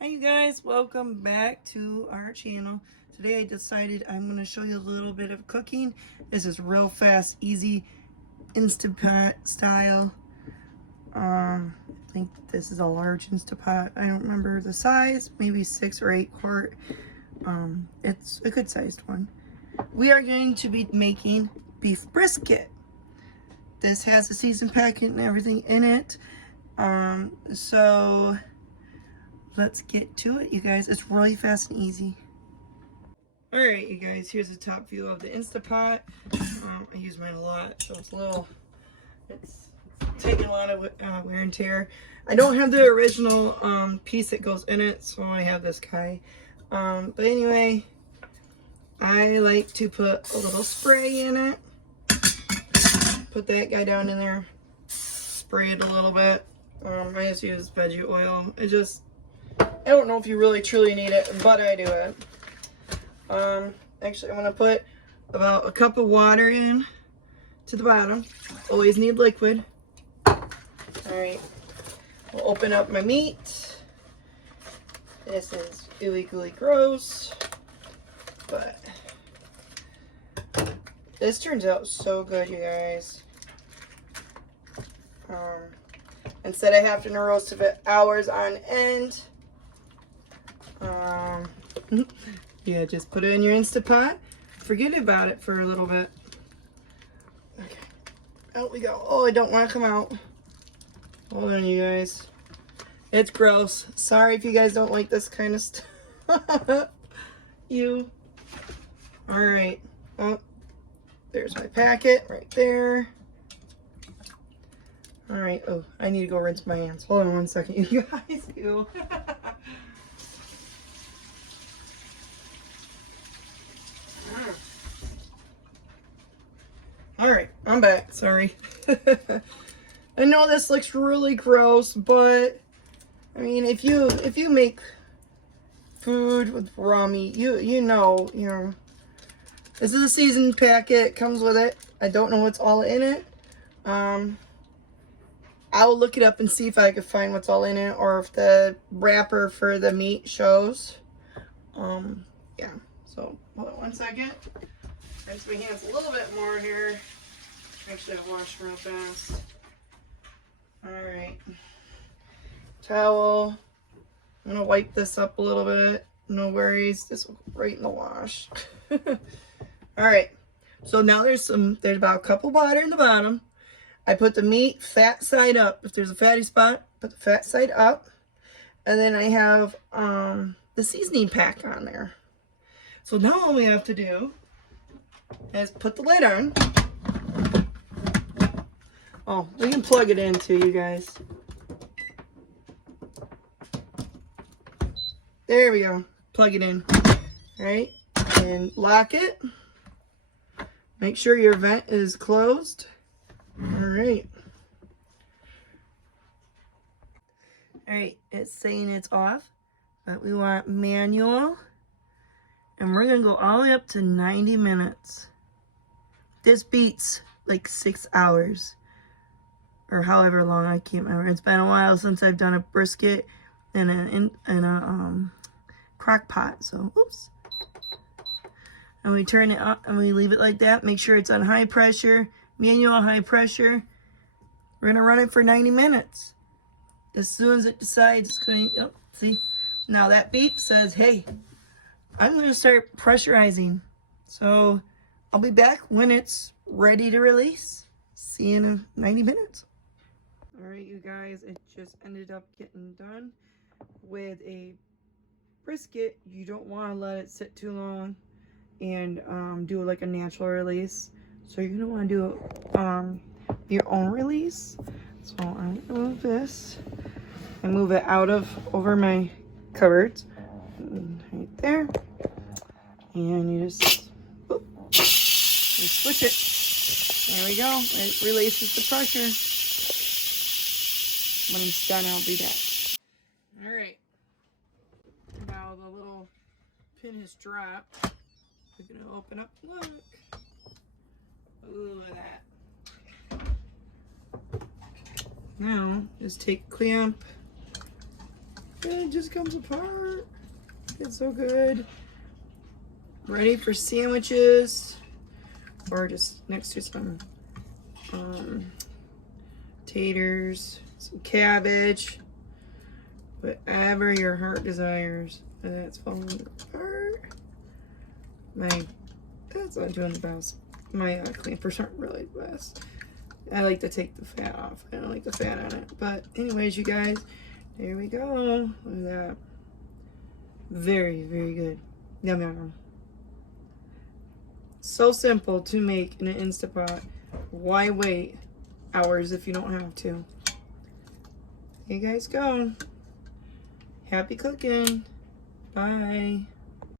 Hi you guys, welcome back to our channel. Today I decided I'm going to show you a little bit of cooking. This is real fast, easy, Instant Pot style. I think this is a large Instant Pot. I don't remember the size, maybe 6 or 8 quart. It's a good sized one. We are going to be making beef brisket. This has a seasoned packet and everything in it. So let's get to it, you guys. It's really fast and easy. Alright, you guys, here's the top view of the Instapot. I use mine a lot, so it's taking a lot of wear and tear. I don't have the original piece that goes in it, so I have this guy. But anyway, I like to put a little spray in it. Put that guy down in there, spray it a little bit. I just use veggie oil. I don't know if you really truly need it, but I do it. Actually, I'm gonna put about a cup of water in to the bottom. Always need liquid. Alright, we'll open up my meat. This is illegally gross, but this turns out so good, you guys. Instead of having to roast it hours on end, yeah, just put it in your Instant Pot. Forget about it for a little bit. Okay, out we go. Oh, I don't want to come out. Hold on, you guys. It's gross. Sorry if you guys don't like this kind of stuff. Alright. Oh, there's my packet right there. Alright. Oh, I need to go rinse my hands. Hold on one second, you guys. Ew. Alright, I'm back. Sorry. I know this looks really gross, but I mean, if you make food with raw meat, you know, this is a seasoned packet, comes with it. I don't know what's all in it. I'll look it up and see if I can find what's all in it, or if the wrapper for the meat shows. Yeah. So hold on one second. Rinse my hands a little bit more here. Actually, I'll wash real fast. Alright. Towel. I'm going to wipe this up a little bit. No worries. This will go right in the wash. Alright. So now there's about a cup of water in the bottom. I put the meat fat side up. If there's a fatty spot, put the fat side up. And then I have the seasoning pack on there. So now all we have to do is put the lid on. Oh, we can plug it in too, you guys. There we go. Plug it in. All right, and lock it. Make sure your vent is closed. All right. All right, it's saying it's off, but we want manual. And we're going to go all the way up to 90 minutes. This beats like 6 hours. Or however long, I can't remember. It's been a while since I've done a brisket in a crock pot. So, oops. And we turn it up and we leave it like that. Make sure it's on high pressure. Manual high pressure. We're going to run it for 90 minutes. As soon as it decides it's going to... Oh, see? Now that beep says, hey, I'm going to start pressurizing. So I'll be back when it's ready to release. See you in 90 minutes. All right, you guys, it just ended up getting done. With a brisket, you don't want to let it sit too long and do like a natural release. So you're going to want to do your own release. So I'm going to move this. I move it over my cupboards. Right there. And you just switch it. There we go. It releases the pressure. When it's done, I'll be back. Alright. Now the little pin has dropped. We're going to open up. Look. Look at that. Now, just take clamp And it just comes apart. It's so good. Ready for sandwiches or just next to some taters, some cabbage, whatever your heart desires. And that's falling apart. That's not doing the best. My clampers aren't really the best. I like to take the fat off. I don't like the fat on it. But anyways, you guys, there we go. Look at that. Very, very good. Yum, yum, yum. So simple to make in an Instapot. Why wait hours if you don't have to? Here you guys go. Happy cooking. Bye.